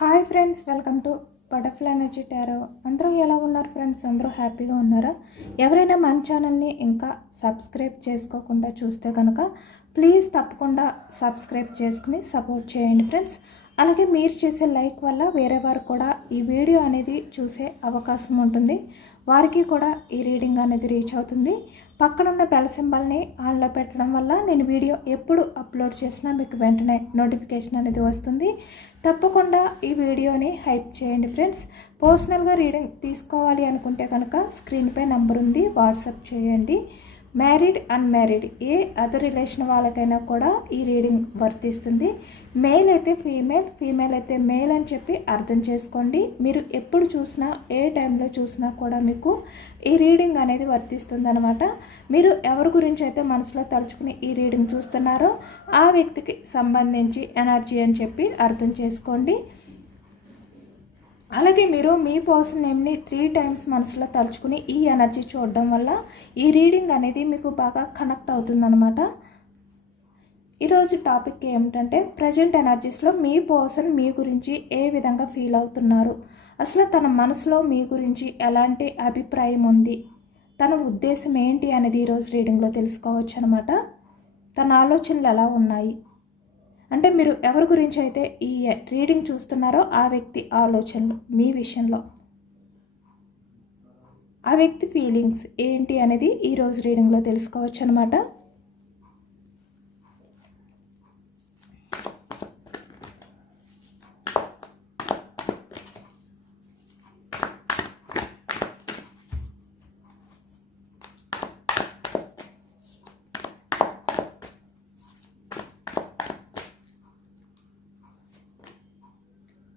Hi friends, welcome to butterfly energy tarot. అందరూ ఎలా ఉన్నారు ఫ్రెండ్స్? అందరూ హ్యాపీగా ఉన్నారా? ఎవరైనా మన ఛానల్ని ఇంకా సబ్స్క్రైబ్ చేసుకోకుండా చూస్తే కనుక ప్లీజ్ తప్పకుండా సబ్స్క్రైబ్ చేసుకుని సపోర్ట్ చేయండి ఫ్రెండ్స్. అలాగే మీరు చేసే లైక్ వల్ల వేరే వారు కూడా ఈ వీడియో అనేది చూసే అవకాశం ఉంటుంది, వారికి కూడా ఈ రీడింగ్ అనేది రీచ్ అవుతుంది. పక్కనున్న బెల్ సింబల్ని ఆన్లో పెట్టడం వల్ల నేను వీడియో ఎప్పుడు అప్లోడ్ చేసినా మీకు వెంటనే నోటిఫికేషన్ అనేది వస్తుంది. తప్పకుండా ఈ వీడియోని హైప్ చేయండి ఫ్రెండ్స్. పర్సనల్గా రీడింగ్ తీసుకోవాలి అనుకుంటే కనుక స్క్రీన్పై నంబర్ ఉంది, వాట్సాప్ చేయండి. మ్యారీడ్ అన్మ్యారీడ్ ఏ అదర్ రిలేషన్ వాళ్ళకైనా కూడా ఈ రీడింగ్ వర్తిస్తుంది. మేల్ అయితే ఫీమేల్, ఫీమేల్ అయితే మేల్ అని చెప్పి అర్థం చేసుకోండి. మీరు ఎప్పుడు చూసినా ఏ టైంలో చూసినా కూడా మీకు ఈ రీడింగ్ అనేది వర్తిస్తుంది అనమాట. మీరు ఎవరి గురించి అయితే మనసులో తలుచుకుని ఈ రీడింగ్ చూస్తున్నారో ఆ వ్యక్తికి సంబంధించి ఎనర్జీ అని చెప్పి అర్థం చేసుకోండి. అలాగే మీరు మీ పర్సన్ నేమ్ని 3 టైమ్స్ మనసులో తలుచుకుని ఈ ఎనర్జీ చూడడం వల్ల ఈ రీడింగ్ అనేది మీకు బాగా కనెక్ట్ అవుతుందన్నమాట. ఈరోజు టాపిక్ ఏమిటంటే ప్రజెంట్ ఎనర్జీస్లో మీ పర్సన్ మీ గురించి ఏ విధంగా ఫీల్ అవుతున్నారు, అసలు తన మనసులో మీ గురించి ఎలాంటి అభిప్రాయం ఉంది, తన ఉద్దేశం ఏంటి అనేది ఈరోజు రీడింగ్లో తెలుసుకోవచ్చు అనమాట. తన ఆలోచనలు ఎలా ఉన్నాయి అంటే మీరు ఎవరి గురించి అయితే ఈ రీడింగ్ చూస్తున్నారో ఆ వ్యక్తి ఆలోచనలు మీ విషయంలో, ఆ వ్యక్తి ఫీలింగ్స్ ఏంటి అనేది ఈరోజు రీడింగ్లో తెలుసుకోవచ్చు అనమాట.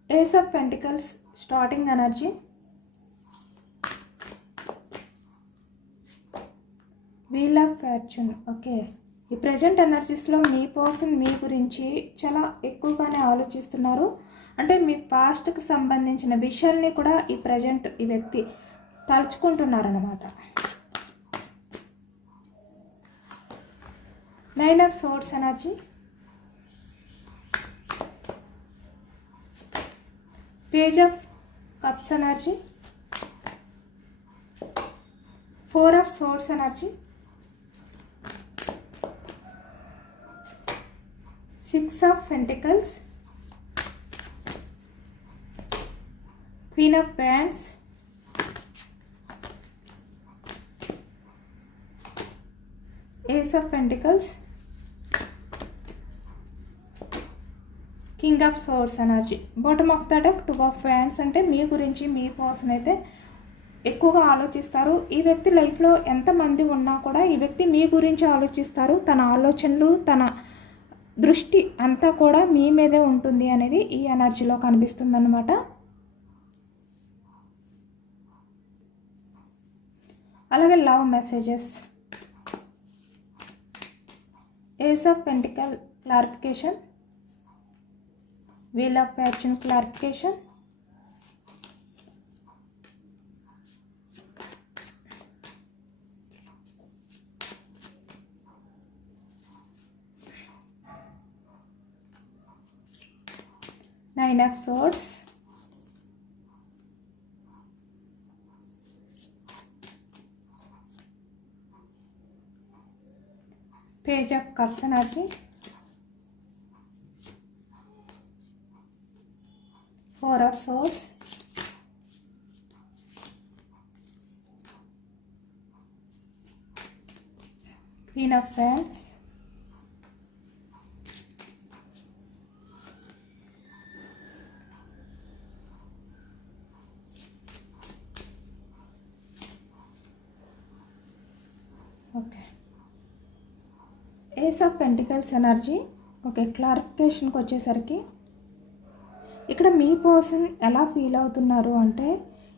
Ace of Pentacles starting energy, Wheel of Fortune. Okay, ఈ ప్రజెంట్ ఎనర్జీస్లో మీ పర్సన్ మీ గురించి చాలా ఎక్కువగానే ఆలోచిస్తున్నారు. అంటే మీ పాస్ట్కి సంబంధించిన విషయాల్ని కూడా ఈ ప్రజెంట్ ఈ వ్యక్తి తలుచుకుంటున్నారన్నమాట. 9 of Swords energy, Page of Cups energy, 4 of Swords energy, 6 of Pentacles, Queen of Wands, Ace of Pentacles, king of swords energy. Bottom of the deck 2 of wands. అంటే మీ గురించి మీ పర్సన్ అయితే ఎక్కువగా ఆలోచిస్తారు. ఈ వ్యక్తి లైఫ్లో ఎంతమంది ఉన్నా కూడా ఈ వ్యక్తి మీ గురించి ఆలోచిస్తారు. తన ఆలోచనలు, తన దృష్టి అంతా కూడా మీ మీదే ఉంటుంది అనేది ఈ ఎనర్జీలో కనిపిస్తుంది అన్నమాట. అలాగే love messages, ace of pentacle clarification, Wheel of Fortune clarification, Nine of Swords, Page of Cups energy, 4 of Swords, Queen of Wands, okay, ace of pentacles energy. Okay, క్లారిఫికేషన్కి వచ్చేసరికి ఇక్కడ మీ పర్సన్ ఎలా ఫీల్ అవుతున్నారు అంటే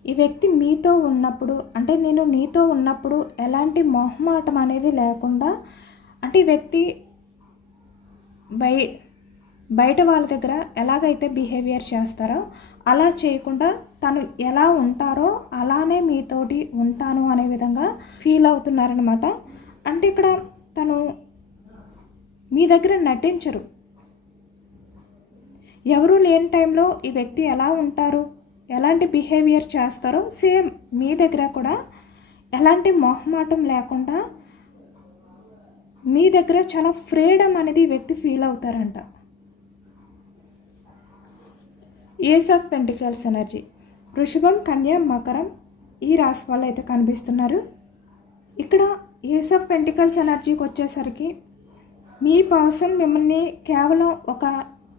ఈ వ్యక్తి మీతో ఉన్నప్పుడు, అంటే నేను నీతో ఉన్నప్పుడు ఎలాంటి మొహమాటం అనేది లేకుండా, అంటే ఈ వ్యక్తి బయట వాళ్ళ దగ్గర ఎలాగైతే బిహేవియర్ చేస్తారో అలా చేయకుండా తను ఎలా ఉంటారో అలానే మీతోటి ఉంటాను అనే విధంగా ఫీల్ అవుతున్నారనమాట. అంటే ఇక్కడ తను మీ దగ్గర నటించరు. ఎవరు లేని టైంలో ఈ వ్యక్తి ఎలా ఉంటారు, ఎలాంటి బిహేవియర్ చేస్తారో సేమ్ మీ దగ్గర కూడా ఎలాంటి మొహమాటం లేకుండా మీ దగ్గర చాలా ఫ్రీడమ్ అనేది ఈ వ్యక్తి ఫీల్ అవుతారంట. ఏస్ ఆఫ్ పెంటికల్స్ ఎనర్జీ వృషభం, కన్య, మకరం ఈ రాశి వాళ్ళు అయితే కనిపిస్తున్నారు. ఇక్కడ ఏస్ ఆఫ్ పెంటికల్స్ ఎనర్జీకి వచ్చేసరికి మీ పర్సన్ మిమ్మల్ని కేవలం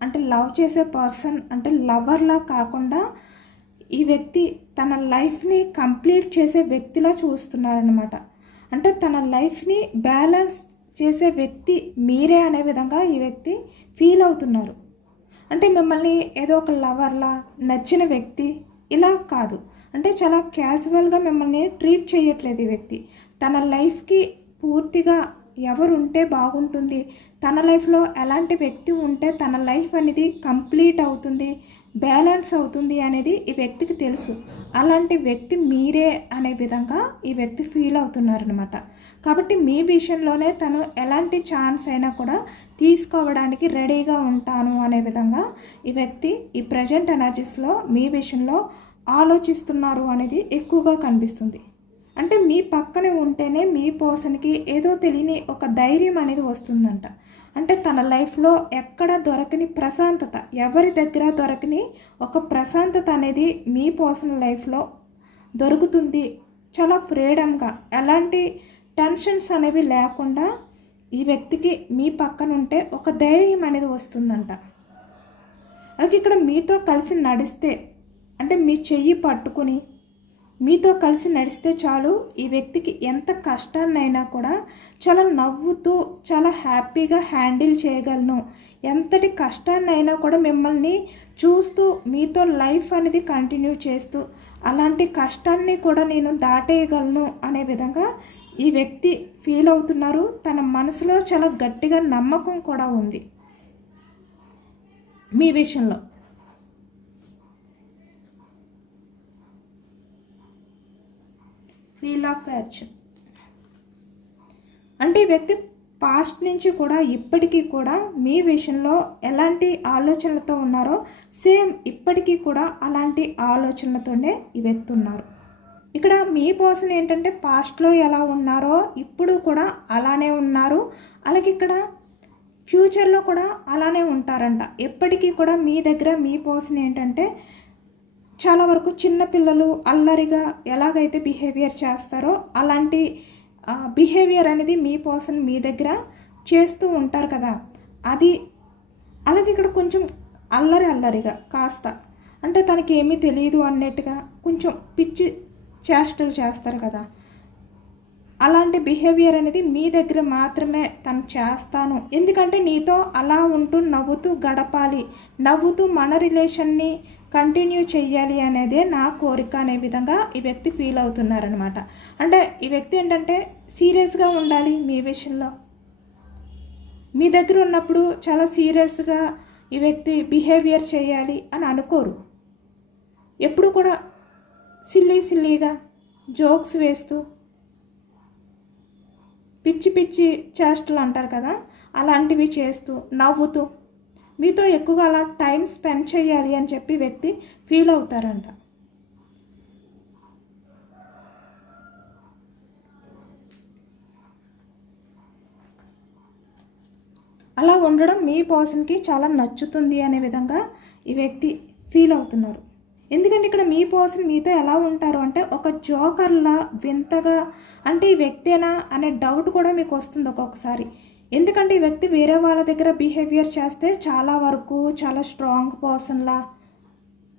అంటే లవ్ చేసే పర్సన్ అంటే లవర్లా కాకుండా ఈ వ్యక్తి తన లైఫ్ని కంప్లీట్ చేసే వ్యక్తిలా చూస్తున్నారనమాట. అంటే తన లైఫ్ని బ్యాలెన్స్ చేసే వ్యక్తి మీరే అనే విధంగా ఈ వ్యక్తి ఫీల్ అవుతున్నారు. అంటే మిమ్మల్ని ఏదో ఒక లవర్లా నచ్చిన వ్యక్తి ఇలా కాదు, అంటే చాలా క్యాజువల్గా మిమ్మల్ని ట్రీట్ చేయట్లేదు ఈ వ్యక్తి. తన లైఫ్కి పూర్తిగా ఎవరుంటే బాగుంటుంది, తన లైఫ్లో ఎలాంటి వ్యక్తి ఉంటే తన లైఫ్ అనేది కంప్లీట్ అవుతుంది, బ్యాలెన్స్ అవుతుంది అనేది ఈ వ్యక్తికి తెలుసు. అలాంటి వ్యక్తి మీరే అనే విధంగా ఈ వ్యక్తి ఫీల్ అవుతున్నారనమాట. కాబట్టి మీ విషయంలోనే తను ఎలాంటి ఛాన్స్ అయినా కూడా తీసుకోవడానికి రెడీగా ఉంటాను అనే విధంగా ఈ వ్యక్తి ఈ ప్రజెంట్ ఎనర్జీస్లో మీ విషయంలో ఆలోచిస్తున్నారు అనేది ఎక్కువగా కనిపిస్తుంది. అంటే మీ పక్కనే ఉంటేనే మీ పర్సన్కి ఏదో తెలియని ఒక ధైర్యం అనేది వస్తుందంట. అంటే తన లైఫ్లో ఎక్కడ దొరకని ప్రశాంతత, ఎవరి దగ్గర దొరకని ఒక ప్రశాంతత అనేది మీ పర్సన్ లైఫ్లో దొరుకుతుంది. చాలా ఫ్రీడమ్గా ఎలాంటి టెన్షన్స్ అనేవి లేకుండా ఈ వ్యక్తికి మీ పక్కన ఉంటే ఒక ధైర్యం అనేది వస్తుందంట. అలాగే ఇక్కడ మీతో కలిసి నడిస్తే అంటే మీ చెయ్యి పట్టుకుని మీతో కలిసి నడిస్తే చాలు ఈ వ్యక్తికి ఎంత కష్టాన్నైనా కూడా చాలా నవ్వుతూ చాలా హ్యాపీగా హ్యాండిల్ చేయగలను, ఎంతటి కష్టాన్నైనా కూడా మిమ్మల్ని చూస్తూ మీతో లైఫ్ అనేది కంటిన్యూ చేస్తూ అలాంటి కష్టాన్ని కూడా నేను దాటేయగలను అనే విధంగా ఈ వ్యక్తి ఫీల్ అవుతున్నారు. తన మనసులో చాలా గట్టిగా నమ్మకం కూడా ఉంది మీ విషయంలో. వీల్ ఆఫ్ ఫార్చ్యూన్ అంటే ఈ వ్యక్తి పాస్ట్ నుంచి కూడా ఇప్పటికీ కూడా మీ విషయంలో ఎలాంటి ఆలోచనలతో ఉన్నారో సేమ్ ఇప్పటికీ కూడా అలాంటి ఆలోచనలతోనే ఈ వ్యక్తి ఉన్నారు. ఇక్కడ మీ పర్సన్ ఏంటంటే పాస్ట్లో ఎలా ఉన్నారో ఇప్పుడు కూడా అలానే ఉన్నారు. అలాగే ఇక్కడ ఫ్యూచర్లో కూడా అలానే ఉంటారంట. ఎప్పటికీ కూడా మీ దగ్గర మీ పర్సన్ ఏంటంటే చాలా వరకు చిన్నపిల్లలు అల్లరిగా ఎలాగైతే బిహేవియర్ చేస్తారో అలాంటి బిహేవియర్ అనేది మీ పర్సన్ మీ దగ్గర చేస్తూ ఉంటారు కదా, అది అలాగే ఇక్కడ కొంచెం అల్లరిగా కాస్త అంటే తనకి ఏమీ తెలియదు అన్నట్టుగా కొంచెం పిచ్చి చేష్టలు చేస్తారు కదా, అలాంటి బిహేవియర్ అనేది మీ దగ్గర మాత్రమే తను చేస్తాను, ఎందుకంటే నీతో అలా ఉంటూ నవ్వుతూ గడపాలి, నవ్వుతూ మన రిలేషన్ని కంటిన్యూ చెయ్యాలి అనేదే నా కోరిక అనే విధంగా ఈ వ్యక్తి ఫీల్ అవుతున్నారనమాట. అంటే ఈ వ్యక్తి ఏంటంటే సీరియస్గా ఉండాలి మీ విషయంలో, మీ దగ్గర ఉన్నప్పుడు చాలా సీరియస్గా ఈ వ్యక్తి బిహేవియర్ చేయాలి అని అనుకోరు. ఎప్పుడు కూడా సిల్లీగా జోక్స్ వేస్తూ పిచ్చి పిచ్చి చేష్టలు అంటారు కదా, అలాంటివి చేస్తూ నవ్వుతూ మీతో ఎక్కువగా అలా టైం స్పెండ్ చేయాలి అని చెప్పి వ్యక్తి ఫీల్ అవుతారంట. అలా ఉండడం మీ పర్సన్కి చాలా నచ్చుతుంది అనే విధంగా ఈ వ్యక్తి ఫీల్ అవుతున్నారు. ఎందుకంటే ఇక్కడ మీ పర్సన్ మీతో ఎలా ఉంటారు అంటే ఒక జోకర్లా వింతగా, అంటే ఈ వ్యక్తేనా అనే డౌట్ కూడా మీకు వస్తుంది ఒక్కొక్కసారి. ఎందుకంటే ఈ వ్యక్తి వేరే వాళ్ళ దగ్గర బిహేవియర్ చేస్తే చాలా వరకు చాలా స్ట్రాంగ్ పర్సన్లా,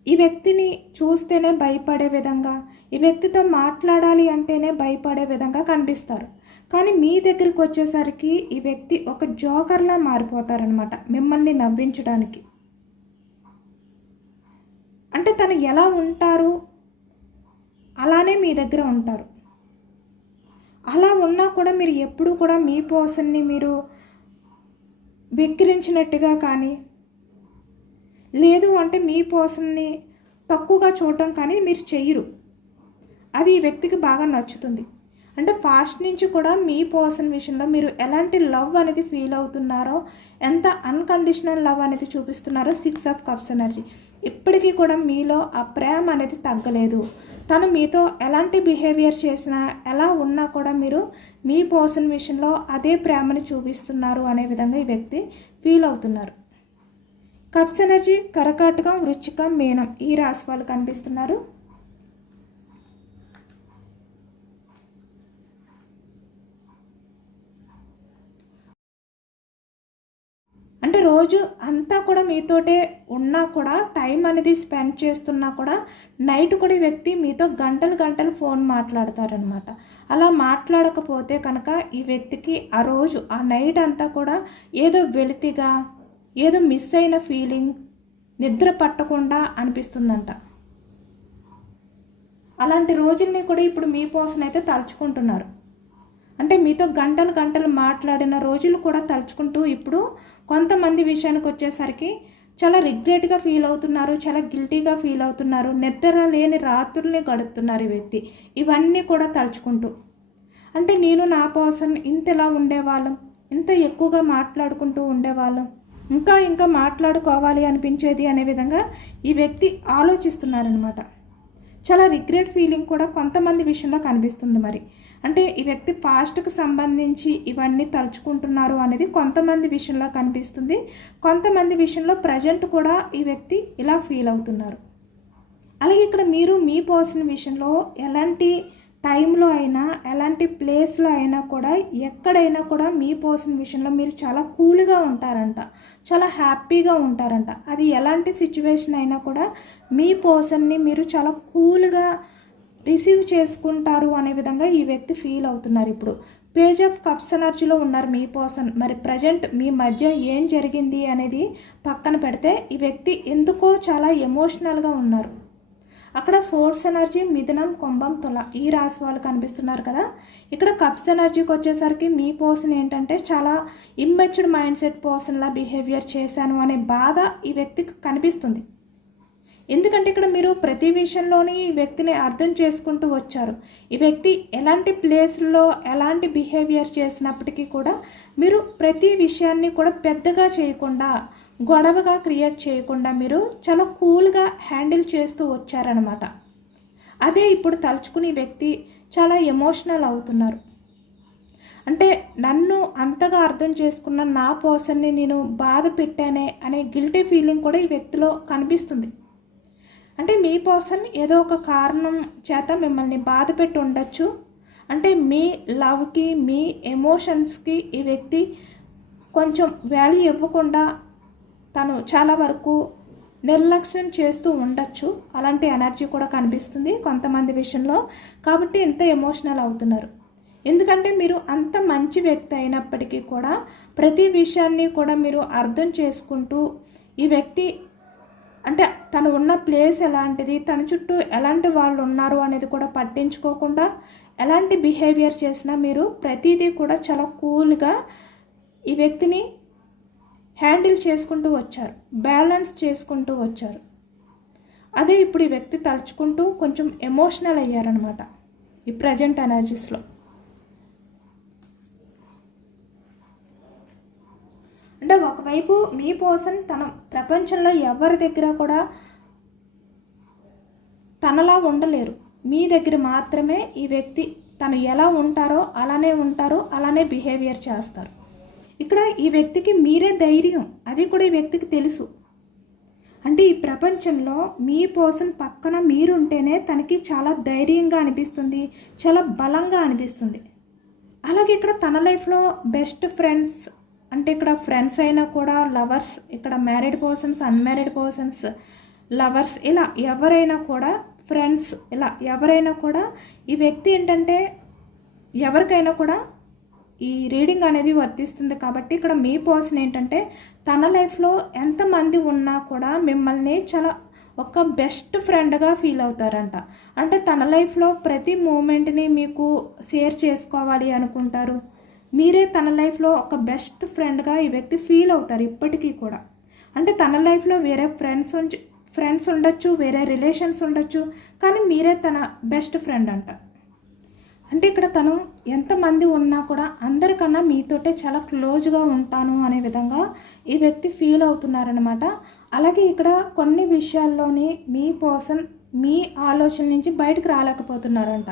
ఈ వ్యక్తిని చూస్తేనే భయపడే విధంగా, ఈ వ్యక్తితో మాట్లాడాలి అంటేనే భయపడే విధంగా కనిపిస్తారు. కానీ మీ దగ్గరికి వచ్చేసరికి ఈ వ్యక్తి ఒక జోకర్లా మారిపోతారనమాట మిమ్మల్ని నవ్వించడానికి. అంటే తను ఎలా ఉంటారు అలానే మీ దగ్గర ఉంటారు. అలా ఉన్నా కూడా మీరు ఎప్పుడు కూడా మీ పర్సన్ని మీరు వెక్కిరించినట్టుగా కానీ లేదు అంటే మీ పర్సన్ని తక్కువగా చూడటం కానీ మీరు చెయ్యరు. అది ఈ వ్యక్తికి బాగా నచ్చుతుంది. అంటే ఫాస్ట్ నుంచి కూడా మీ పర్సన్ విషయంలో మీరు ఎలాంటి లవ్ అనేది ఫీల్ అవుతున్నారో, ఎంత అన్కండిషనల్ లవ్ అనేది చూపిస్తున్నారో 6 ఆఫ్ కప్స్ ఎనర్జీ. ఇప్పటికీ కూడా మీలో ఆ ప్రేమ అనేది తగ్గలేదు. తను మీతో ఎలాంటి బిహేవియర్ చేసినా, ఎలా ఉన్నా కూడా మీరు మీ పర్సన్ విషయంలో అదే ప్రేమని చూపిస్తున్నారు అనే విధంగా ఈ వ్యక్తి ఫీల్ అవుతున్నారు. కప్స్ ఎనర్జీ కర్కాటకం, వృశ్చికం, మీనం ఈ రాశి వాళ్ళు కనిపిస్తున్నారు. అంటే రోజు అంతా కూడా మీతోటే ఉన్నా కూడా, టైం అనేది స్పెండ్ చేస్తున్నా కూడా, నైట్ కూడా ఈ వ్యక్తి మీతో గంటలు గంటలు ఫోన్ మాట్లాడతారనమాట. అలా మాట్లాడకపోతే కనుక ఈ వ్యక్తికి ఆ రోజు ఆ నైట్ అంతా కూడా ఏదో వెలితిగా, ఏదో మిస్ అయిన ఫీలింగ్, నిద్ర పట్టకుండా అనిపిస్తుందంట. అలాంటి రోజుల్ని కూడా ఇప్పుడు మీ పర్సన్ అయితే తలుచుకుంటున్నారు. అంటే మీతో గంటలు గంటలు మాట్లాడిన రోజులు కూడా తలుచుకుంటూ ఇప్పుడు కొంతమంది విషయానికి వచ్చేసరికి చాలా రిగ్రెట్గా ఫీల్ అవుతున్నారు, చాలా గిల్టీగా ఫీల్ అవుతున్నారు, నిద్ర లేని రాత్రుల్ని గడుపుతున్నారు ఈ వ్యక్తి. ఇవన్నీ కూడా తలుచుకుంటూ, అంటే నేను నా పర్సన్ ఇంతలా ఉండేవాళ్ళం, ఇంత ఎక్కువగా మాట్లాడుకుంటూ ఉండేవాళ్ళం, ఇంకా ఇంకా మాట్లాడుకోవాలి అనిపించేది అనే విధంగా ఈ వ్యక్తి ఆలోచిస్తున్నారనమాట. చాలా రిగ్రెట్ ఫీలింగ్ కూడా కొంతమంది విషయంలో కనిపిస్తుంది. మరి అంటే ఈ వ్యక్తి పాస్ట్కి సంబంధించి ఇవన్నీ తలుచుకుంటున్నారు అనేది కొంతమంది విషయంలో కనిపిస్తుంది. కొంతమంది విషయంలో ప్రజెంట్ కూడా ఈ వ్యక్తి ఇలా ఫీల్ అవుతున్నారు. అలాగే ఇక్కడ మీరు మీ పర్సన్ విషయంలో ఎలాంటి టైంలో అయినా, ఎలాంటి ప్లేస్లో అయినా కూడా, ఎక్కడైనా కూడా మీ పర్సన్ విషయంలో మీరు చాలా కూల్గా ఉంటారంట, చాలా హ్యాపీగా ఉంటారంట. అది ఎలాంటి సిచ్యువేషన్ అయినా కూడా మీ పర్సన్ని మీరు చాలా కూల్గా రిసీవ్ చేసుకుంటారు అనే విధంగా ఈ వ్యక్తి ఫీల్ అవుతున్నారు. ఇప్పుడు పేజ్ ఆఫ్ కప్స్ ఎనర్జీలో ఉన్నారు మీ పర్సన్. మరి ప్రజెంట్ మీ మధ్య ఏం జరిగింది అనేది పక్కన పెడితే ఈ వ్యక్తి ఎందుకో చాలా ఎమోషనల్గా ఉన్నారు. అక్కడ సోర్స్ ఎనర్జీ మిథునం, కుంభం, తుల ఈ రాశి వాళ్ళు కనిపిస్తున్నారు కదా. ఇక్కడ కప్స్ ఎనర్జీకి వచ్చేసరికి మీ పర్సన్ ఏంటంటే చాలా ఇమ్మెచ్యూర్డ్ మైండ్ సెట్ పర్సన్లా బిహేవియర్ చేశాను అనే బాధ ఈ వ్యక్తికి కనిపిస్తుంది. ఎందుకంటే ఇక్కడ మీరు ప్రతి విషయంలోని ఈ వ్యక్తిని అర్థం చేసుకుంటూ వచ్చారు. ఈ వ్యక్తి ఎలాంటి ప్లేస్లో ఎలాంటి బిహేవియర్ చేసినప్పటికీ కూడా మీరు ప్రతి విషయాన్ని కూడా పెద్దగా చేయకుండా, గొడవగా క్రియేట్ చేయకుండా మీరు చాలా కూల్గా హ్యాండిల్ చేస్తూ వచ్చారనమాట. అదే ఇప్పుడు తలుచుకుని వ్యక్తి చాలా ఎమోషనల్ అవుతున్నారు. అంటే నన్ను అంతగా అర్థం చేసుకున్న నా పర్సన్ని నేను బాధ పెట్టానే అనే గిల్టీ ఫీలింగ్ కూడా ఈ వ్యక్తిలో కనిపిస్తుంది. అంటే మీ పర్సన్ ఏదో ఒక కారణం చేత మిమ్మల్ని బాధ పెట్టి ఉండొచ్చు. అంటే మీ లవ్కి, మీ ఎమోషన్స్కి ఈ వ్యక్తి కొంచెం వాల్యూ ఇవ్వకుండా తను చాలా వరకు నిర్లక్ష్యం చేస్తూ ఉండొచ్చు. అలాంటి ఎనర్జీ కూడా కనిపిస్తుంది కొంతమంది విషయంలో. కాబట్టి ఇంత ఎమోషనల్ అవుతున్నారు. ఎందుకంటే మీరు అంత మంచి వ్యక్తి అయినప్పటికీ కూడా ప్రతి విషయాన్ని కూడా మీరు అర్థం చేసుకుంటూ, ఈ వ్యక్తి అంటే తను ఉన్న ప్లేస్ ఎలాంటిది, తన చుట్టూ ఎలాంటి వాళ్ళు ఉన్నారు అనేది కూడా పట్టించుకోకుండా, ఎలాంటి బిహేవియర్ చేసినా మీరు ప్రతిదీ కూడా చాలా కూల్గా ఈ వ్యక్తిని హ్యాండిల్ చేసుకుంటూ వచ్చారు, బ్యాలెన్స్ చేసుకుంటూ వచ్చారు. అదే ఇప్పుడు ఈ వ్యక్తి తలుచుకుంటూ కొంచెం ఎమోషనల్ అయ్యారనమాట ఈ ప్రజెంట్ ఎనర్జీస్లో. అంటే ఒకవైపు మీ పర్సన్ తన ప్రపంచంలో ఎవరి దగ్గర కూడా తనలా ఉండలేరు. మీ దగ్గర మాత్రమే ఈ వ్యక్తి తను ఎలా ఉంటారో అలానే ఉంటారో, అలానే బిహేవియర్ చేస్తారు. ఇక్కడ ఈ వ్యక్తికి మీరే ధైర్యం, అది కూడా ఈ వ్యక్తికి తెలుసు. అంటే ఈ ప్రపంచంలో మీ పర్సన్ పక్కన మీరుంటేనే తనకి చాలా ధైర్యంగా అనిపిస్తుంది, చాలా బలంగా అనిపిస్తుంది. అలాగే ఇక్కడ తన లైఫ్లో బెస్ట్ ఫ్రెండ్స్, అంటే ఇక్కడ ఫ్రెండ్స్ అయినా కూడా లవర్స్, ఇక్కడ married persons, unmarried persons, lovers, ఇలా ఎవరైనా కూడా ఫ్రెండ్స్, ఇలా ఎవరైనా కూడా ఈ వ్యక్తి ఏంటంటే ఎవరికైనా కూడా ఈ రీడింగ్ అనేది వర్తిస్తుంది. కాబట్టి ఇక్కడ మీ పర్సన్ ఏంటంటే తన లైఫ్లో ఎంతమంది ఉన్నా కూడా మిమ్మల్ని చాలా ఒక బెస్ట్ ఫ్రెండ్గా ఫీల్ అవుతారంట. అంటే తన లైఫ్లో ప్రతి మూమెంట్ని మీకు షేర్ చేసుకోవాలి అనుకుంటారు. మీరే తన లైఫ్లో ఒక బెస్ట్ ఫ్రెండ్గా ఈ వ్యక్తి ఫీల్ అవుతారు ఇప్పటికీ కూడా. అంటే తన లైఫ్లో వేరే ఫ్రెండ్స్ ఉండొచ్చు, వేరే రిలేషన్స్ ఉండొచ్చు, కానీ మీరే తన బెస్ట్ ఫ్రెండ్ అంట. అంటే ఇక్కడ తను ఎంతమంది ఉన్నా కూడా అందరికన్నా మీతోటే చాలా క్లోజ్గా ఉంటాను అనే విధంగా ఈ వ్యక్తి ఫీల్ అవుతున్నారనమాట. అలాగే ఇక్కడ కొన్ని విషయాల్లోని మీ పర్సన్ మీ ఆలోచన నుంచి బయటకు రాలేకపోతున్నారంట.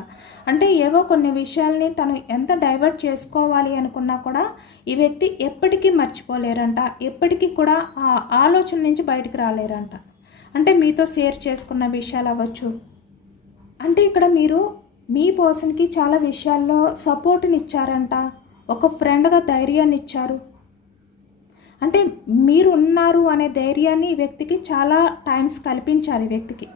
అంటే ఏవో కొన్ని విషయాల్ని తను ఎంత డైవర్ట్ చేసుకోవాలి అనుకున్నా కూడా ఈ వ్యక్తి ఎప్పటికీ మర్చిపోలేరంట. ఎప్పటికీ కూడా ఆ ఆలోచన నుంచి బయటకు రాలేరంట. అంటే మీతో షేర్ చేసుకున్న విషయాలు అవ్వచ్చు. అంటే ఇక్కడ మీరు మీ పర్సన్కి చాలా విషయాల్లో సపోర్ట్ని ఇచ్చారంట. ఒక ఫ్రెండ్గా ధైర్యాన్ని ఇచ్చారు. అంటే మీరు ఉన్నారు అనే ధైర్యాన్ని ఈ వ్యక్తికి చాలా టైమ్స్ కల్పించారు ఈ వ్యక్తికి.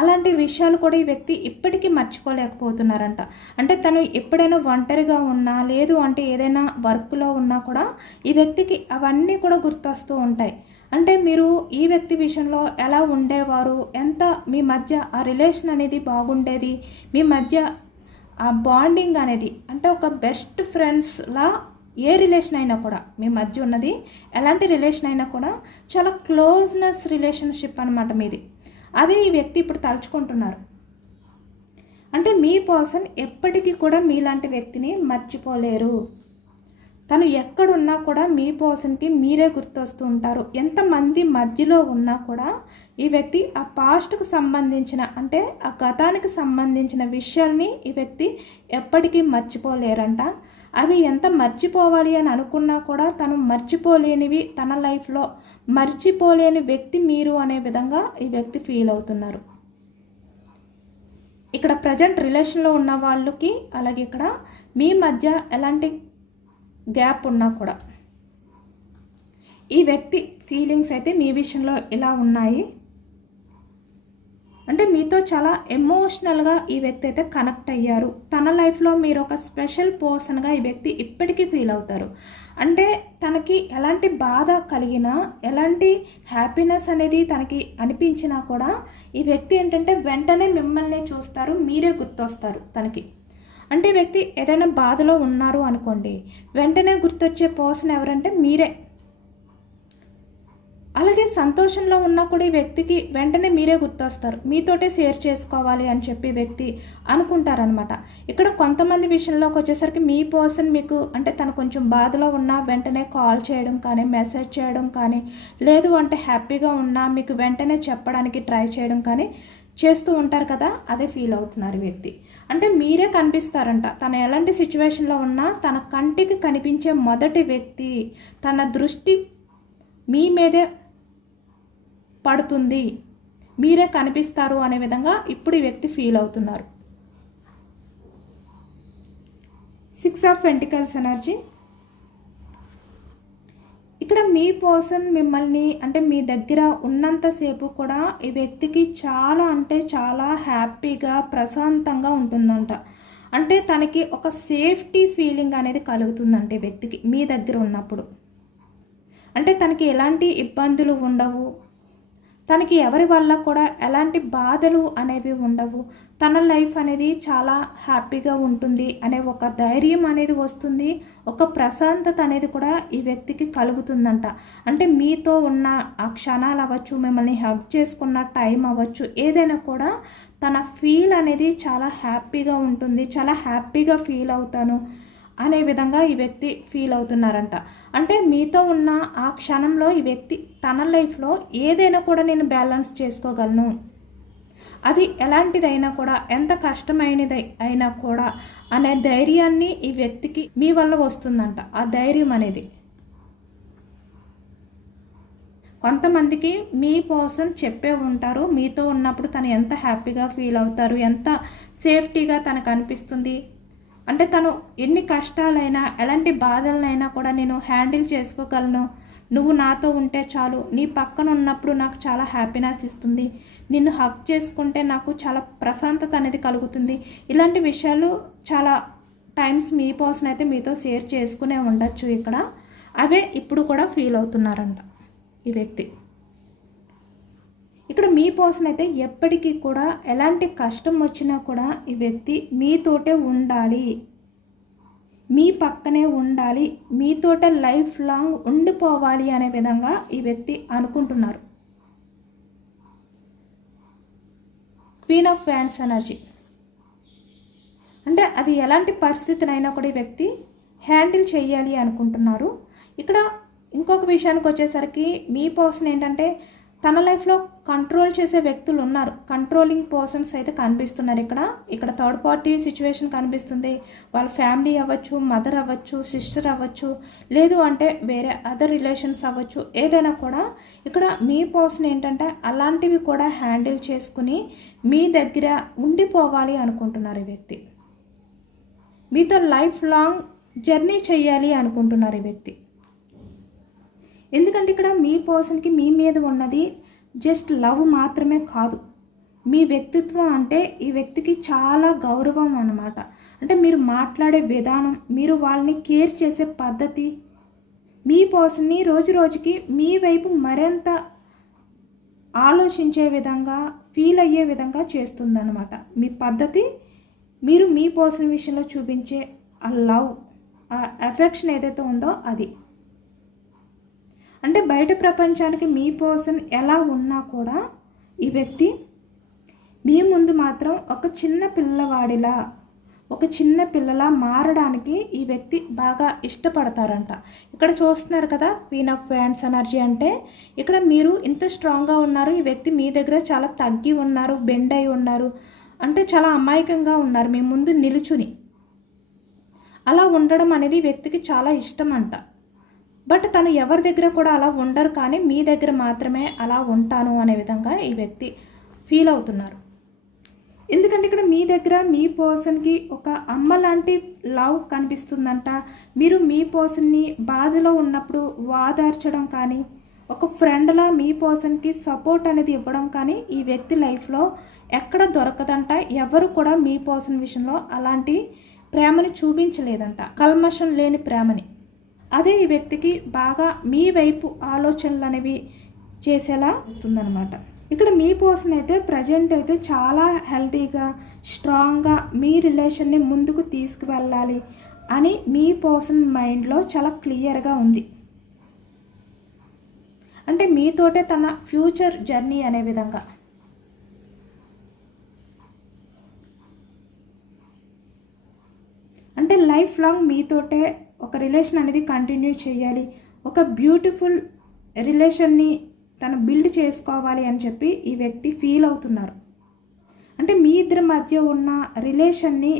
అలాంటి విషయాలు కూడా ఈ వ్యక్తి ఇప్పటికీ మర్చిపోలేకపోతున్నారంట. అంటే తను ఎప్పుడైనా ఒంటరిగా ఉన్నా లేదు అంటే ఏదైనా వర్క్లో ఉన్నా కూడా ఈ వ్యక్తికి అవన్నీ కూడా గుర్తొస్తూ ఉంటాయి. అంటే మీరు ఈ వ్యక్తి విషయంలో ఎలా ఉండేవారు, ఎంత మీ మధ్య ఆ రిలేషన్ అనేది బాగుండేది, మీ మధ్య ఆ బాండింగ్ అనేది అంటే ఒక బెస్ట్ ఫ్రెండ్స్లా ఏ రిలేషన్ అయినా కూడా మీ మధ్య ఉన్నది ఎలాంటి రిలేషన్ అయినా కూడా చాలా క్లోజ్నెస్ రిలేషన్షిప్ అనమాట మీది. అదే ఈ వ్యక్తి ఇప్పుడు తలుచుకుంటున్నారు. అంటే మీ పర్సన్ ఎప్పటికీ కూడా మీలాంటి వ్యక్తిని మర్చిపోలేరు. తను ఎక్కడున్నా కూడా మీ పర్సన్కి మీరే గుర్తొస్తూ ఉంటారు. ఎంతమంది మధ్యలో ఉన్నా కూడా ఈ వ్యక్తి ఆ పాస్ట్కు సంబంధించిన అంటే ఆ గతానికి సంబంధించిన విషయాల్ని ఈ వ్యక్తి ఎప్పటికీ మర్చిపోలేరంట. అవి ఎంత మర్చిపోవాలి అని అనుకున్నా కూడా తను మర్చిపోలేనివి, తన లైఫ్లో మర్చిపోలేని వ్యక్తి మీరు అనే విధంగా ఈ వ్యక్తి ఫీల్ అవుతున్నారు. ఇక్కడ ప్రజెంట్ రిలేషన్లో ఉన్న వాళ్ళకి అలాగే ఇక్కడ మీ మధ్య ఎలాంటి గ్యాప్ ఉన్నా కూడా ఈ వ్యక్తి ఫీలింగ్స్ అయితే మీ విషయంలో ఇలా ఉన్నాయి. అంటే మీతో చాలా ఎమోషనల్గా ఈ వ్యక్తి అయితే కనెక్ట్ అయ్యారు. తన లైఫ్లో మీరు ఒక స్పెషల్ పర్సన్గా ఈ వ్యక్తి ఇప్పటికీ ఫీల్ అవుతారు. అంటే తనకి ఎలాంటి బాధ కలిగినా ఎలాంటి హ్యాపీనెస్ అనేది తనకి అనిపించినా కూడా ఈ వ్యక్తి ఏంటంటే వెంటనే మిమ్మల్ని చూస్తారు, మీరే గుర్తొస్తారు తనకి. అంటే ఈ వ్యక్తి ఏదైనా బాధలో ఉన్నారు అనుకోండి, వెంటనే గుర్తొచ్చే పర్సన్ ఎవరంటే మీరే. అలాగే సంతోషంలో ఉన్నా కూడా ఈ వ్యక్తికి వెంటనే మీరే గుర్తొస్తారు, మీతోటే షేర్ చేసుకోవాలి అని చెప్పి వ్యక్తి అనుకుంటారనమాట. ఇక్కడ కొంతమంది విషయంలోకి వచ్చేసరికి మీ పర్సన్ మీకు అంటే తను కొంచెం బాధలో ఉన్నా వెంటనే కాల్ చేయడం కానీ మెసేజ్ చేయడం కానీ లేదు అంటే హ్యాపీగా ఉన్నా మీకు వెంటనే చెప్పడానికి ట్రై చేయడం కానీ చేస్తూ ఉంటారు కదా, అదే ఫీల్ అవుతున్నారు వ్యక్తి. అంటే మీరే కనిపిస్తారంట. తను ఎలాంటి సిచ్యువేషన్లో ఉన్నా తన కంటికి కనిపించే మొదటి వ్యక్తి, తన దృష్టి మీ మీదే పడుతుంది, మీరే కనిపిస్తారు అనే విధంగా ఇప్పుడు ఈ వ్యక్తి ఫీల్ అవుతున్నారు. 6 ఆఫ్ పెంటికల్స్ ఎనర్జీ. ఇక్కడ మీ పర్సన్ మిమ్మల్ని అంటే మీ దగ్గర ఉన్నంతసేపు కూడా ఈ వ్యక్తికి చాలా అంటే చాలా హ్యాపీగా ప్రశాంతంగా ఉంటుందంట. అంటే తనకి ఒక సేఫ్టీ ఫీలింగ్ అనేది కలుగుతుందంటే వ్యక్తికి మీ దగ్గర ఉన్నప్పుడు. అంటే తనకి ఎలాంటి ఇబ్బందులు ఉండవు, తనకి ఎవరి వల్ల కూడా ఎలాంటి బాధలు అనేవి ఉండవు, తన లైఫ్ అనేది చాలా హ్యాపీగా ఉంటుంది అనే ఒక ధైర్యం అనేది వస్తుంది, ఒక ప్రశాంతత అనేది కూడా ఈ వ్యక్తికి కలుగుతుందంట. అంటే మీతో ఉన్న ఆ క్షణాలు అవ్వచ్చు, మిమ్మల్ని హగ్ చేసుకున్న టైం అవ్వచ్చు, ఏదైనా కూడా తన ఫీల్ అనేది చాలా హ్యాపీగా ఉంటుంది, చాలా హ్యాపీగా ఫీల్ అవుతాను అనే విధంగా ఈ వ్యక్తి ఫీల్ అవుతున్నారంట. అంటే మీతో ఉన్న ఆ క్షణంలో ఈ వ్యక్తి తన లైఫ్లో ఏదైనా కూడా నేను బ్యాలెన్స్ చేసుకోగలను, అది ఎలాంటిదైనా కూడా ఎంత కష్టమైనది అయినా కూడా అనే ధైర్యాన్ని ఈ వ్యక్తికి మీ వల్ల వస్తుందంట. ఆ ధైర్యం అనేది కొంతమందికి మీ పర్సన్ చెప్పే ఉంటారు, మీతో ఉన్నప్పుడు తను ఎంత హ్యాపీగా ఫీల్ అవుతారు, ఎంత సేఫ్టీగా తనకు అనిపిస్తుంది, అంటే తను ఎన్ని కష్టాలైనా ఎలాంటి బాధలనైనా కూడా నేను హ్యాండిల్ చేసుకోగలను, నువ్వు నాతో ఉంటే చాలు, నీ పక్కన ఉన్నప్పుడు నాకు చాలా హ్యాపీనెస్ ఇస్తుంది, నిన్ను హక్ చేసుకుంటే నాకు చాలా ప్రశాంతత అనేది కలుగుతుంది. ఇలాంటి విషయాలు చాలా టైమ్స్ మీ పర్సన్ అయితే మీతో షేర్ చేసుకునే ఉండొచ్చు. ఇక్కడ అవే ఇప్పుడు కూడా ఫీల్ అవుతున్నారంట ఈ వ్యక్తి. ఇక్కడ మీ పర్సన్ అయితే ఎప్పటికీ కూడా ఎలాంటి కష్టం వచ్చినా కూడా ఈ వ్యక్తి మీతోటే ఉండాలి, మీ పక్కనే ఉండాలి, మీతోటే లైఫ్ లాంగ్ ఉండిపోవాలి అనే విధంగా ఈ వ్యక్తి అనుకుంటున్నారు. Queen of wands energy. అంటే అది ఎలాంటి పరిస్థితినైనా కూడా ఈ వ్యక్తి హ్యాండిల్ చేయాలి అనుకుంటున్నారు. ఇక్కడ ఇంకొక విషయానికి వచ్చేసరికి మీ పర్సన్ ఏంటంటే తన లైఫ్లో కంట్రోల్ చేసే వ్యక్తులు ఉన్నారు, కంట్రోలింగ్ పర్సన్స్ అయితే కనిపిస్తున్నారు. ఇక్కడ థర్డ్ పార్టీ సిచ్యువేషన్ కనిపిస్తుంది. వాళ్ళ ఫ్యామిలీ అవ్వచ్చు, మదర్ అవ్వచ్చు, సిస్టర్ అవ్వచ్చు, లేదు అంటే వేరే అదర్ రిలేషన్స్ అవ్వచ్చు, ఏదైనా కూడా ఇక్కడ మీ పర్సన్ ఏంటంటే అలాంటివి కూడా హ్యాండిల్ చేసుకుని మీ దగ్గర ఉండిపోవాలి అనుకుంటున్నారు. ఈ వ్యక్తి మీతో లైఫ్ లాంగ్ జర్నీ చేయాలి అనుకుంటున్నారు ఈ వ్యక్తి. ఎందుకంటే ఇక్కడ మీ పర్సన్కి మీ మీద ఉన్నది జస్ట్ లవ్ మాత్రమే కాదు, మీ వ్యక్తిత్వం అంటే ఈ వ్యక్తికి చాలా గౌరవం అన్నమాట. అంటే మీరు మాట్లాడే విధానం, మీరు వాళ్ళని కేర్ చేసే పద్ధతి మీ పర్సన్ని రోజు రోజుకి మీ వైపు మరింత ఆలోచించే విధంగా, ఫీల్ అయ్యే విధంగా చేస్తుందన్నమాట. మీ పద్ధతి, మీరు మీ పర్సన్ విషయంలో చూపించే ఆ లవ్, ఆ అఫెక్షన్ ఏదైతే ఉందో అది. అంటే బయట ప్రపంచానికి మీ పర్సన్ ఎలా ఉన్నా కూడా ఈ వ్యక్తి మీ ముందు మాత్రం ఒక చిన్న పిల్లవాడిలా, ఒక చిన్న పిల్లలా మారడానికి ఈ వ్యక్తి బాగా ఇష్టపడతారంట. ఇక్కడ చూస్తున్నారు కదా క్వీన్ ఆఫ్ వ్యాండ్స్ ఎనర్జీ అంటే ఇక్కడ మీరు ఇంత స్ట్రాంగ్గా ఉన్నారు, ఈ వ్యక్తి మీ దగ్గర చాలా తగ్గి ఉన్నారు, బెండ్ అయి ఉన్నారు, అంటే చాలా అమాయకంగా ఉన్నారు మీ ముందు నిలుచుని. అలా ఉండడం అనేది వ్యక్తికి చాలా ఇష్టం అంట. బట్ తను ఎవరి దగ్గర కూడా అలా ఉండరు, కానీ మీ దగ్గర మాత్రమే అలా ఉంటాను అనే విధంగా ఈ వ్యక్తి ఫీల్ అవుతున్నారు. ఎందుకంటే ఇక్కడ మీ దగ్గర మీ పర్సన్కి ఒక అమ్మ లాంటి లవ్ కనిపిస్తుందంట. మీరు మీ పర్సన్ని బాధలో ఉన్నప్పుడు వాదార్చడం కానీ, ఒక ఫ్రెండ్లా మీ పర్సన్కి సపోర్ట్ అనేది ఇవ్వడం కానీ ఈ వ్యక్తి లైఫ్లో ఎక్కడ దొరకదంట. ఎవరు కూడా మీ పర్సన్ విషయంలో అలాంటి ప్రేమని చూపించలేదంట, కల్మషం లేని ప్రేమని. అదే ఈ వ్యక్తికి బాగా మీ వైపు ఆలోచనలు అనేవి చేసేలా వస్తుందన్నమాట. ఇక్కడ మీ పర్సన్ అయితే ప్రజెంట్ అయితే చాలా హెల్తీగా, స్ట్రాంగ్గా మీ రిలేషన్ని ముందుకు తీసుకువెళ్ళాలి అని మీ పర్సన్ మైండ్లో చాలా క్లియర్గా ఉంది. అంటే మీతోటే తన ఫ్యూచర్ జర్నీ అనే విధంగా. అంటే లైఫ్ లాంగ్ మీతోటే ఒక రిలేషన్ అనేది కంటిన్యూ చేయాలి, ఒక బ్యూటిఫుల్ రిలేషన్ని తను బిల్డ్ చేసుకోవాలి అని చెప్పి ఈ వ్యక్తి ఫీల్ అవుతున్నారు. అంటే మీ ఇద్దరి మధ్య ఉన్న రిలేషన్ని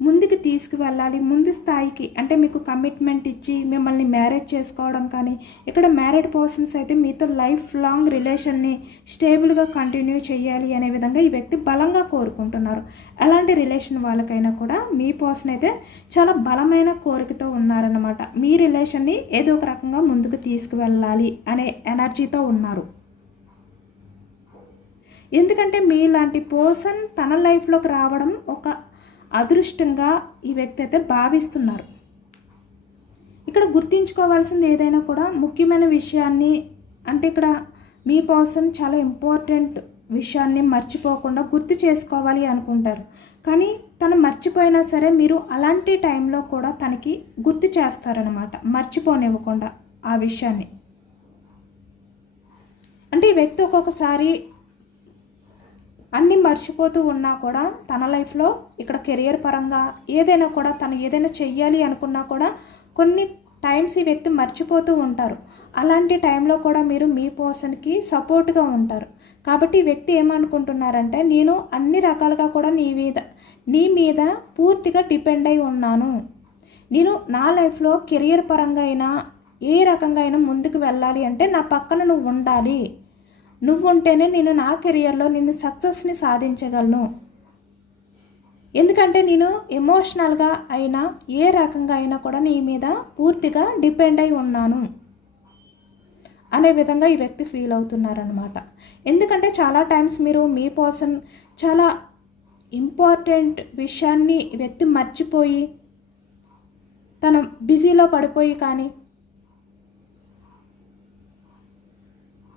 ముందుకు తీసుకువెళ్ళాలి, ముందు స్థాయికి. అంటే మీకు కమిట్మెంట్ ఇచ్చి మిమ్మల్ని మ్యారేజ్ చేసుకోవడం కానీ, ఇక్కడ మ్యారీడ్ పర్సన్స్ అయితే మీతో లైఫ్ లాంగ్ రిలేషన్ని స్టేబుల్గా కంటిన్యూ చేయాలి అనే విధంగా ఈ వ్యక్తి బలంగా కోరుకుంటున్నారు. ఎలాంటి రిలేషన్ వాళ్ళకైనా కూడా మీ పర్సన్ అయితే చాలా బలమైన కోరికతో ఉన్నారన్నమాట. మీ రిలేషన్ని ఏదో ఒక రకంగా ముందుకు తీసుకువెళ్ళాలి అనే ఎనర్జీతో ఉన్నారు. ఎందుకంటే మీలాంటి పర్సన్ తన లైఫ్లోకి రావడం ఒక అదృష్టంగా ఈ వ్యక్తి అయితే భావిస్తున్నారు. ఇక్కడ గుర్తించుకోవాల్సింది ఏదైనా కూడా ముఖ్యమైన విషయాన్ని, అంటే ఇక్కడ మీ పర్సన్ చాలా ఇంపార్టెంట్ విషయాన్ని మర్చిపోకుండా గుర్తు చేసుకోవాలి అనుకుంటారు. కానీ తను మర్చిపోయినా సరే మీరు అలాంటి టైంలో కూడా తనకి గుర్తు చేస్తారనమాట, మర్చిపోనివ్వకుండా ఆ విషయాన్ని. అంటే ఈ వ్యక్తి ఒక్కొక్కసారి అన్నీ మర్చిపోతూ ఉన్నా కూడా తన లైఫ్లో ఇక్కడ కెరియర్ పరంగా ఏదైనా కూడా తను ఏదైనా చెయ్యాలి అనుకున్నా కూడా కొన్ని టైమ్స్ ఈ వ్యక్తి మర్చిపోతూ ఉంటారు. అలాంటి టైంలో కూడా మీరు మీ పర్సన్కి సపోర్ట్గా ఉంటారు. కాబట్టి ఈ వ్యక్తి ఏమనుకుంటున్నారంటే నేను అన్ని రకాలుగా కూడా నీ మీద పూర్తిగా డిపెండ్ అయి ఉన్నాను, నేను నా లైఫ్లో కెరియర్ పరంగా అయినా ఏ రకంగా అయినా ముందుకు వెళ్ళాలి అంటే నా పక్కన నువ్వు ఉండాలి, నువ్వు ఉంటేనే నేను నా కెరియర్లో నేను సక్సెస్ని సాధించగలను. ఎందుకంటే నేను ఎమోషనల్గా అయినా ఏ రకంగా అయినా కూడా నీ మీద పూర్తిగా డిపెండ్ అయి ఉన్నాను అనే విధంగా ఈ వ్యక్తి ఫీల్ అవుతున్నారనమాట. ఎందుకంటే చాలా టైమ్స్ మీరు మీ పర్సన్ చాలా ఇంపార్టెంట్ విషయాన్ని వ్యక్తి మర్చిపోయి తన బిజీలో పడిపోయి కానీ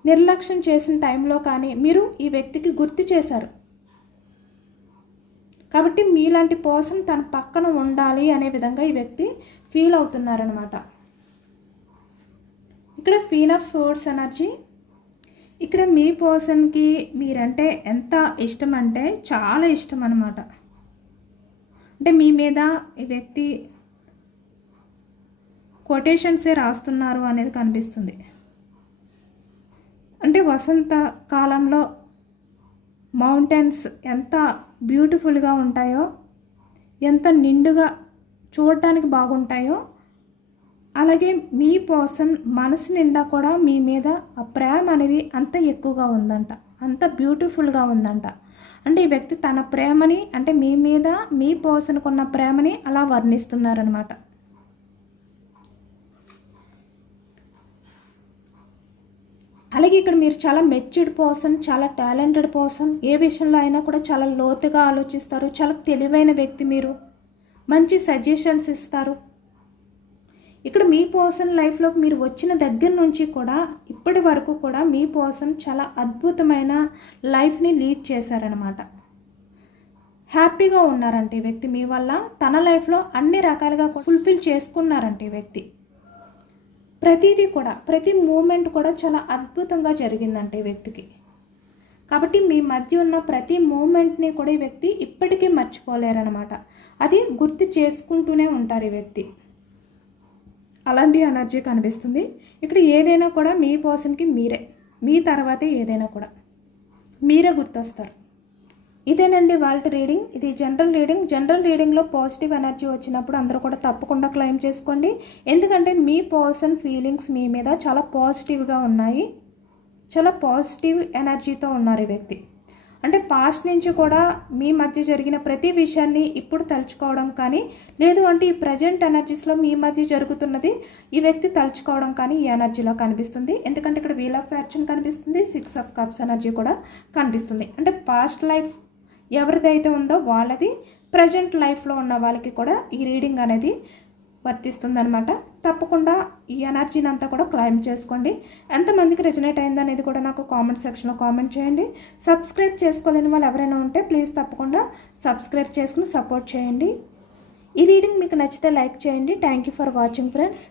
నిర్లక్ష్యం చేసిన టైంలో కానీ మీరు ఈ వ్యక్తికి గుర్తు చేశారు. కాబట్టి మీలాంటి పర్సన్ తన పక్కన ఉండాలి అనే విధంగా ఈ వ్యక్తి ఫీల్ అవుతున్నారనమాట. ఇక్కడ క్వీన్ ఆఫ్ సోర్డ్స్ ఎనర్జీ. ఇక్కడ మీ పర్సన్కి మీరంటే ఎంత ఇష్టం అంటే చాలా ఇష్టం అనమాట. అంటే మీ మీద ఈ వ్యక్తి కొటేషన్సే రాస్తున్నారు అనేది కనిపిస్తుంది. అంటే వసంత కాలంలో మౌంటైన్స్ ఎంత బ్యూటిఫుల్గా ఉంటాయో, ఎంత నిండుగా చూడటానికి బాగుంటాయో, అలాగే మీ పర్సన్ మనసు నిండా కూడా మీ మీద ఆ ప్రేమ అనేది అంత ఎక్కువగా ఉందంట, అంత బ్యూటిఫుల్గా ఉందంట. అంటే ఈ వ్యక్తి తన ప్రేమని, అంటే మీ మీద మీ పర్సన్కు ఉన్న ప్రేమని అలా వర్ణిస్తున్నారనమాట. అలాగే ఇక్కడ మీరు చాలా మెచ్యూర్డ్ పర్సన్, చాలా టాలెంటెడ్ పర్సన్. ఏ విషయంలో అయినా కూడా చాలా లోతుగా ఆలోచిస్తారు. చాలా తెలివైన వ్యక్తి మీరు. మంచి సజెషన్స్ ఇస్తారు. ఇక్కడ మీ పర్సన్ లైఫ్లోకి మీరు వచ్చిన దగ్గర నుంచి కూడా ఇప్పటి వరకు కూడా మీ పర్సన్ చాలా అద్భుతమైన లైఫ్ని లీడ్ చేశారనమాట. హ్యాపీగా ఉన్నారంటే ఈ వ్యక్తి మీ వల్ల తన లైఫ్లో అన్ని రకాలుగా ఫుల్ఫిల్ చేసుకున్నారంటే ఈ వ్యక్తి. ప్రతిదీ కూడా, ప్రతి మూమెంట్ కూడా చాలా అద్భుతంగా జరిగిందంటే ఈ వ్యక్తికి. కాబట్టి మీ మధ్య ఉన్న ప్రతి మూమెంట్ని కూడా ఈ వ్యక్తి ఇప్పటికీ మర్చిపోలేరనమాట. అది గుర్తు చేసుకుంటూనే ఉంటారు ఈ వ్యక్తి. అలాంటి ఎనర్జీ కనిపిస్తుంది. ఇక్కడ ఏదైనా కూడా మీ పర్సన్కి మీరే, మీ తర్వాతే ఏదైనా కూడా మీరే గుర్తొస్తారు. ఇదేనండి వాళ్ళ రీడింగ్. ఇది జనరల్ రీడింగ్. జనరల్ రీడింగ్లో పాజిటివ్ ఎనర్జీ వచ్చినప్పుడు అందరూ కూడా తప్పకుండా క్లెయిమ్ చేసుకోండి. ఎందుకంటే మీ పర్సన్ ఫీలింగ్స్ మీ మీద చాలా పాజిటివ్గా ఉన్నాయి. చాలా పాజిటివ్ ఎనర్జీతో ఉన్నారు ఈ వ్యక్తి. అంటే పాస్ట్ నుంచి కూడా మీ మధ్య జరిగిన ప్రతి విషయాన్ని ఇప్పుడు తలుచుకోవడం కానీ, లేదు అంటే ఈ ప్రజెంట్ ఎనర్జీస్లో మీ మధ్య జరుగుతున్నది ఈ వ్యక్తి తలుచుకోవడం కానీ ఈ ఎనర్జీలో కనిపిస్తుంది. ఎందుకంటే ఇక్కడ వీల్ ఆఫ్ ఫార్చ్యూన్ కనిపిస్తుంది, 6 ఆఫ్ కప్స్ ఎనర్జీ కూడా కనిపిస్తుంది. అంటే పాస్ట్ లైఫ్ ఎవరిదైతే ఉందో వాళ్ళది ప్రజెంట్ లైఫ్లో ఉన్న వాళ్ళకి కూడా ఈ రీడింగ్ అనేది వర్తిస్తుందనమాట. తప్పకుండా ఈ ఎనర్జీని అంతా కూడా క్లైమ్ చేసుకోండి. ఎంతమందికి రెజనేట్ అయిందనేది కూడా నాకు కామెంట్ సెక్షన్లో కామెంట్ చేయండి. సబ్స్క్రైబ్ చేసుకోలేని వాళ్ళు ఎవరైనా ఉంటే ప్లీజ్ తప్పకుండా సబ్స్క్రైబ్ చేసుకుని సపోర్ట్ చేయండి. ఈ రీడింగ్ మీకు నచ్చితే లైక్ చేయండి. Thank you for watching friends.